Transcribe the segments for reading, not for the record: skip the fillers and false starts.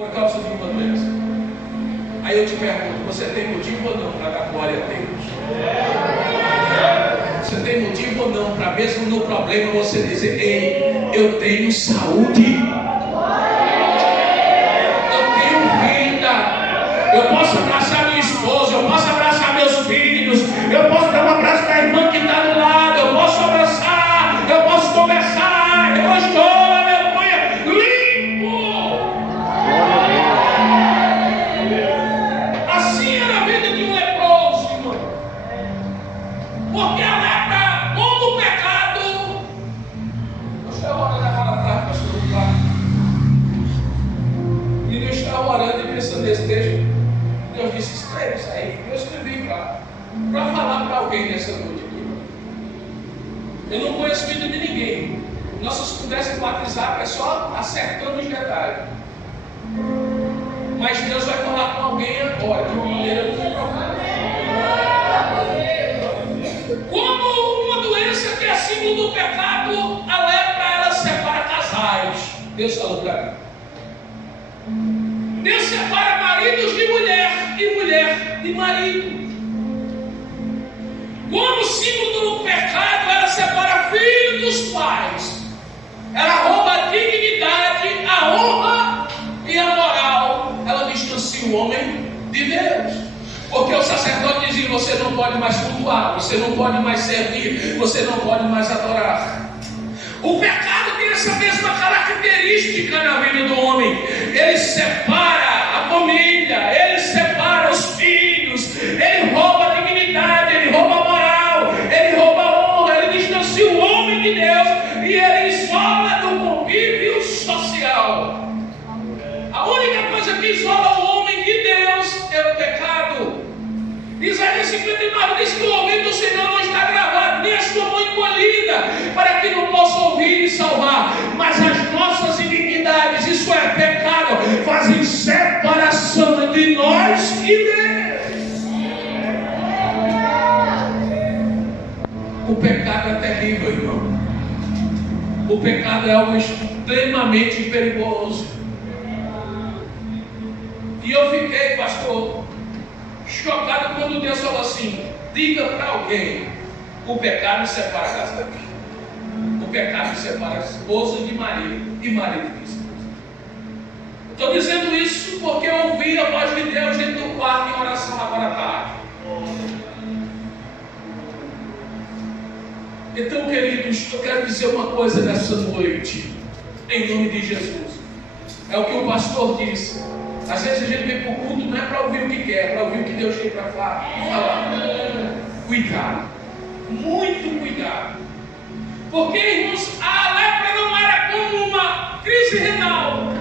por causa de uma doença. Aí eu te pergunto, você tem motivo ou não para dar glória a Deus? Você tem motivo ou não para mesmo no problema você dizer: ei, eu tenho saúde, eu tenho vida, eu posso abraçar minha esposa, eu posso abraçar meus filhos, eu posso dar um abraço para a irmã que está do lado, eu posso abraçar, eu posso conversar, eu estou, aleluia, limpo. Assim era a vida de um leproso, irmão. Porque a lepra, como o pecado, eu estava orando agora à tarde, pastor Flávio, e eu estava orando e pensando nesse texto. Deus disse: escreve isso aí. Eu escrevi para falar para alguém nessa noite aqui. Eu não conheço vida de ninguém. Nossas conversas no WhatsApp é só acertando os detalhes. Mas Deus vai falar com alguém agora, de maneira muito profunda. Como uma doença que é símbolo do pecado, a lepra, ela separa casais. Deus falou para mim. Deus separa maridos de mulher e mulher de marido. Como símbolo do pecado, ela separa filho dos pais. Ela rouba a dignidade, a honra e a moral. Ela distancia o homem de Deus. Porque o sacerdote dizia: você não pode mais cultuar, você não pode mais servir, você não pode mais adorar. O pecado tem essa mesma característica na vida do homem. Ele separa a família, ele separa os filhos, ele rouba a dignidade, ele rouba a moral, ele rouba a honra, ele distancia o homem de Deus e ele isola do convívio social. A única coisa que isola o homem de Deus é o pecado. Isaías 59 diz que o ouvido do Senhor não está gravado, nem a sua mão encolhida, para que não possa ouvir e salvar. Mas as nossas iniquidades, isso é pecado, fazem separação entre nós e Deus. O pecado é terrível, irmão. O pecado é algo extremamente perigoso. E eu fiquei, pastor, chocado quando Deus falou assim: diga para alguém, o pecado separa casamento, o pecado separa esposa de marido e marido de esposa. Estou dizendo isso porque eu ouvi a voz de Deus dentro do quarto em oração agora à tarde. Então, queridos, eu quero dizer uma coisa nessa noite, em nome de Jesus. É o que o pastor disse. Às vezes a gente vem para o culto não é para ouvir o que quer, é para ouvir o que Deus tem para falar. Cuidado, muito cuidado. Porque, irmãos, a lepra não era como uma crise renal.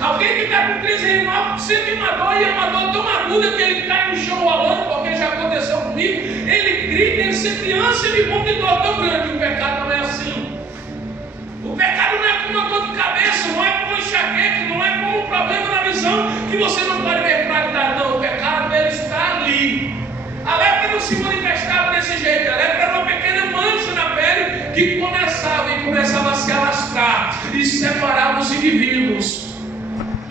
Alguém que está com crise renal sente uma dor, e é uma dor tão aguda que ele cai no chão rolando, porque já aconteceu comigo. Ele grita, ele sente ânsia de ponto de dor tão grande. O pecado não é assim. O pecado não é como uma dor de cabeça, não é como uma enxaqueca, não é como um problema na visão que você não pode ver claridade. Não, o pecado ele está ali. A lepra não se manifestava desse jeito. A lepra era uma pequena mancha na pele que começava a se alastrar e separava os indivíduos.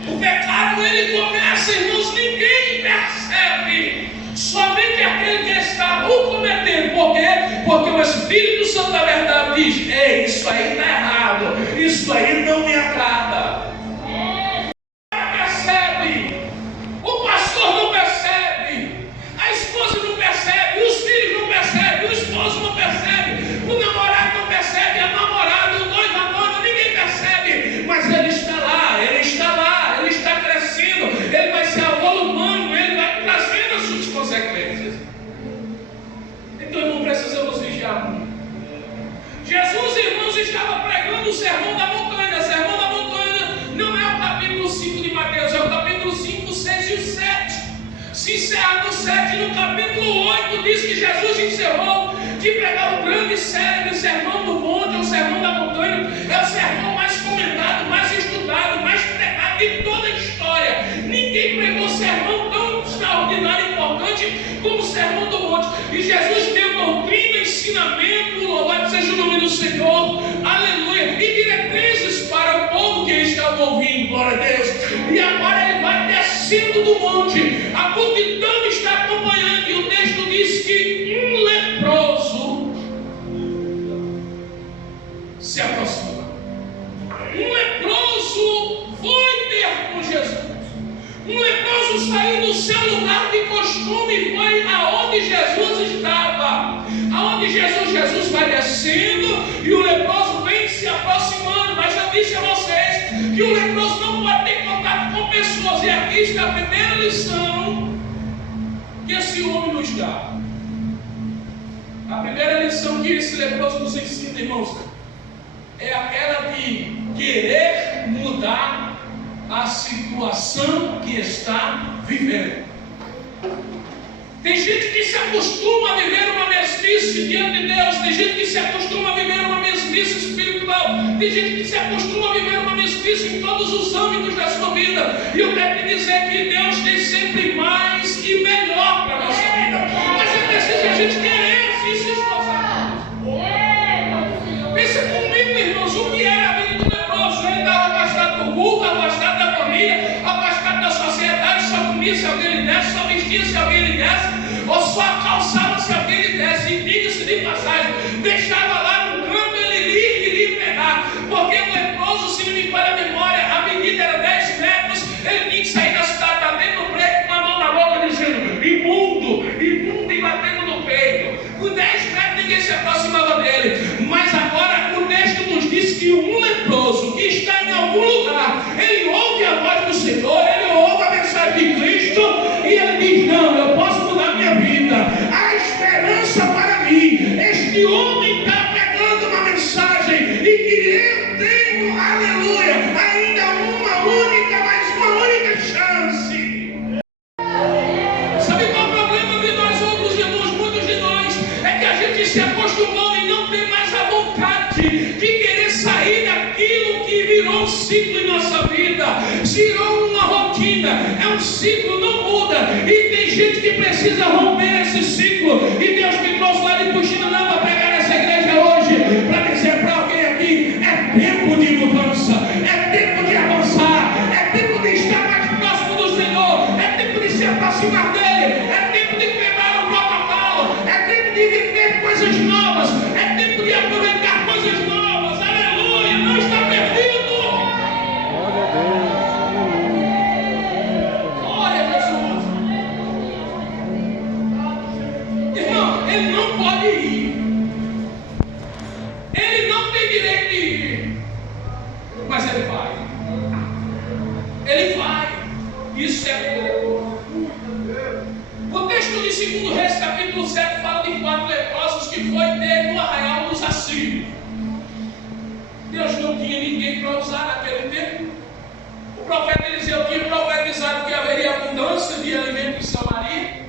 O pecado ele começa, irmãos, ninguém percebe. Somente aquele que está o cometendo. Por quê? Porque o Espírito Santo da verdade diz: ei, isso aí está errado, isso aí não me agrada. Percebe, o pastor não percebe, a esposa não percebe, os filhos não percebem, o esposo não percebe, o namorado não percebe, a namorada, o noivo, a noiva, ninguém percebe, mas ele está lá, ele está crescendo, ele vai se avolumando, ele vai trazendo as suas consequências. Então não precisamos vigiar muito. Jesus, irmãos, estava pregando o sermão da montanha. O sermão da montanha não é o capítulo 5 de Mateus, é o capítulo 5, 6 e 7. Se encerra no 7, no capítulo 8 diz que Jesus encerrou de pregar o grande e célebre sermão do monte, ou sermão da montanha. É o sermão mais comentado, mais estudado, mais pregado de toda a história. Ninguém pregou sermão tão extraordinário e importante como o sermão do monte. E Jesus deu doutrina, ensinamento, louvado seja o nome do Senhor, aleluia, e diretrizes para o povo que estava ouvindo, glória a Deus. E agora ele descendo do monte, a multidão está acompanhando, e o texto diz que um leproso se aproxima. Um leproso foi ter com Jesus. Um leproso saiu do seu lugar de costume e foi aonde Jesus estava. Aonde Jesus vai descendo e o leproso vem se aproximando. Mas eu disse a vocês que o leproso não pode ter contato com pessoas. E aqui está a primeira lição que esse homem nos dá. A primeira lição que esse leproso nos ensina, irmãos, é aquela de querer mudar a situação que está vivendo. Tem gente que se acostuma a viver uma mesmice diante de Deus. Tem gente que se acostuma a viver uma mesmice espiritual. Tem gente que se acostuma a viver uma mesmice em todos os âmbitos da sua vida. E eu quero te dizer que Deus tem sempre mais e melhor para a nossa vida. Mas é preciso a gente querer se esforçar. Pensa comigo, irmãos, o que era a vida do leproso? Ele estava afastado do culto, afastado da família, afastado da sociedade, só comia se alguém lhe desse, só vestia se alguém lhe desse, ou só calçava se alguém lhe desse. E diga-se de passagem, deixava lá no canto, ele iria pegar, porque o leproso, se não me falha a memória, a medida era 10 metros, ele tinha que sair da cidade, batendo no peito, com a mão na boca, dizendo: imundo, imundo, e batendo no peito. Com 10 metros ninguém se aproximava dele. Mas agora o texto nos diz que um leproso que está em algum lugar, ele ouve a voz do Senhor, ele ouve a mensagem de Cristo, e ele diz: não, eu posso mudar minha vida, há esperança para mim. Este homem está pregando uma mensagem, e que eu tenho, aleluia, ainda uma única chance. Sabe qual é o problema de nós outros irmãos? Muitos de nós é que a gente se acostumou e não tem mais a vontade de querer sair daquilo que virou um ciclo em nossa vida, virou uma rotina, é um ciclo, não muda, e tem gente que precisa romper esse ciclo, e Deus me trouxe lá de Puxinanã para pregar nessa igreja hoje, para dizer para alguém aqui: é tempo de mudança, é tempo de avançar, é tempo de estar mais próximo do Senhor, é tempo de se aproximar dele, é tempo de quebrar o protocolo, é tempo de viver coisas novas, é tempo de aproveitar coisas novas. Aleluia, não está perdido. Glória a Jesus. Irmão, ele não pode ir, ele não tem direito de ir, mas ele vai. Ele vai. Isso é poderoso. O texto de 2 Reis, capítulo 7, fala de 4 leprosos que foi ter no arraial dos assírios. Deus não tinha ninguém para usar naquele tempo. O profeta Eliseu tinha profetizado que haveria abundância de alimento em Samaria.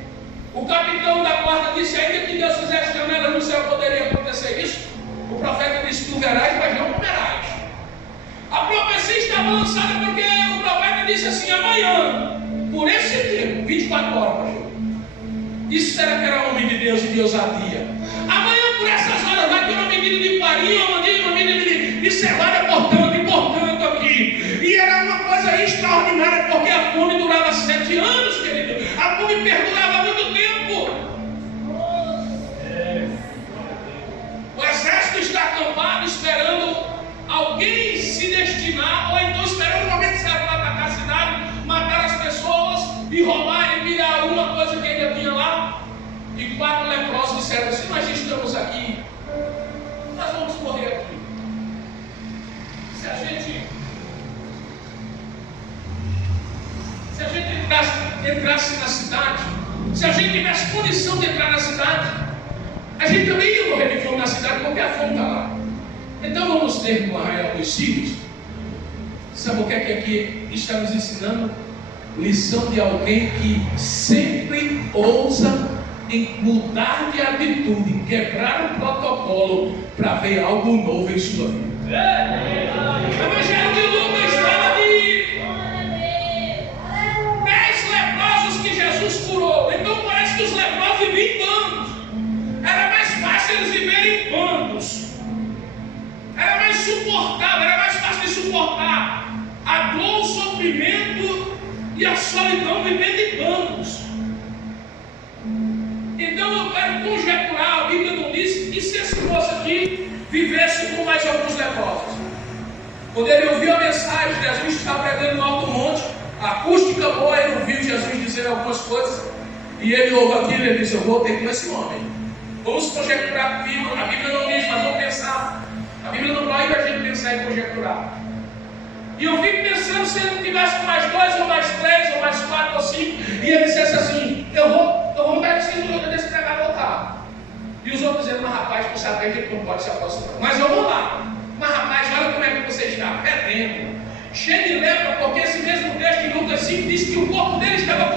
O capitão da guarda disse: ainda que Deus fizesse janela no céu, poderia acontecer isso. O profeta disse: tu verás, mas não comerás. A profecia estava lançada porque o profeta disse assim: amanhã, por esse tempo, 24 horas, pastor. Isso será que era homem de Deus e de ousadia? Amanhã, por essas horas, vai ter uma medida de farinha, uma medida de cevada, portanto, aqui. E era uma coisa extraordinária, porque a fome durava 7 anos, querido. A fome perdurava muito tempo. O exército está acampado, esperando alguém se destinar, ou então esperando o momento certo para atacar a cidade, matar as pessoas e roubar e virar alguma coisa que ainda tinha lá. E 4 leprosos disseram assim: nós estamos aqui, nós vamos morrer aqui. Se a gente entrasse na cidade, se a gente tivesse condição de entrar na cidade, a gente também ia morrer de fome na cidade, porque a fome está lá. Então vamos ter no arraial dos sírios. Sabe o que é que aqui está nos ensinando? Lição de alguém que sempre ousa em mudar de atitude, em quebrar o protocolo para ver algo novo em sua vida. O Evangelho de Lucas fala de 10 leprosos que Jesus curou. Então parece que os leprosos viviam em bandos. Era mais fácil eles viverem em bandos. Era mais fácil de suportar a dor, o sofrimento e a solidão vivendo em bandos. Então eu quero conjecturar, a Bíblia não diz, e se esse moço aqui vivesse com mais alguns leprosos? Quando ele ouviu a mensagem, Jesus estava pregando no alto monte, a acústica boa, ele ouviu Jesus dizer algumas coisas, e ele ouve aquilo e ele diz: eu vou ter com esse homem. Vamos conjecturar comigo. A Bíblia não diz, mas vamos pensar. A Bíblia não proíbe a gente pensar e conjecturar. E eu fico pensando, se ele tivesse mais 2, ou mais 3, ou mais 4, ou 5, e ele dissesse assim: eu vou me dar desse pregador, tá? E os outros dizendo: mas rapaz, tu sabe que ele não pode se aproximar. Mas eu vou lá. Mas rapaz, olha como é que você está, fedendo, cheio de lepra, porque esse mesmo texto de Lucas 5 diz que o corpo dele estava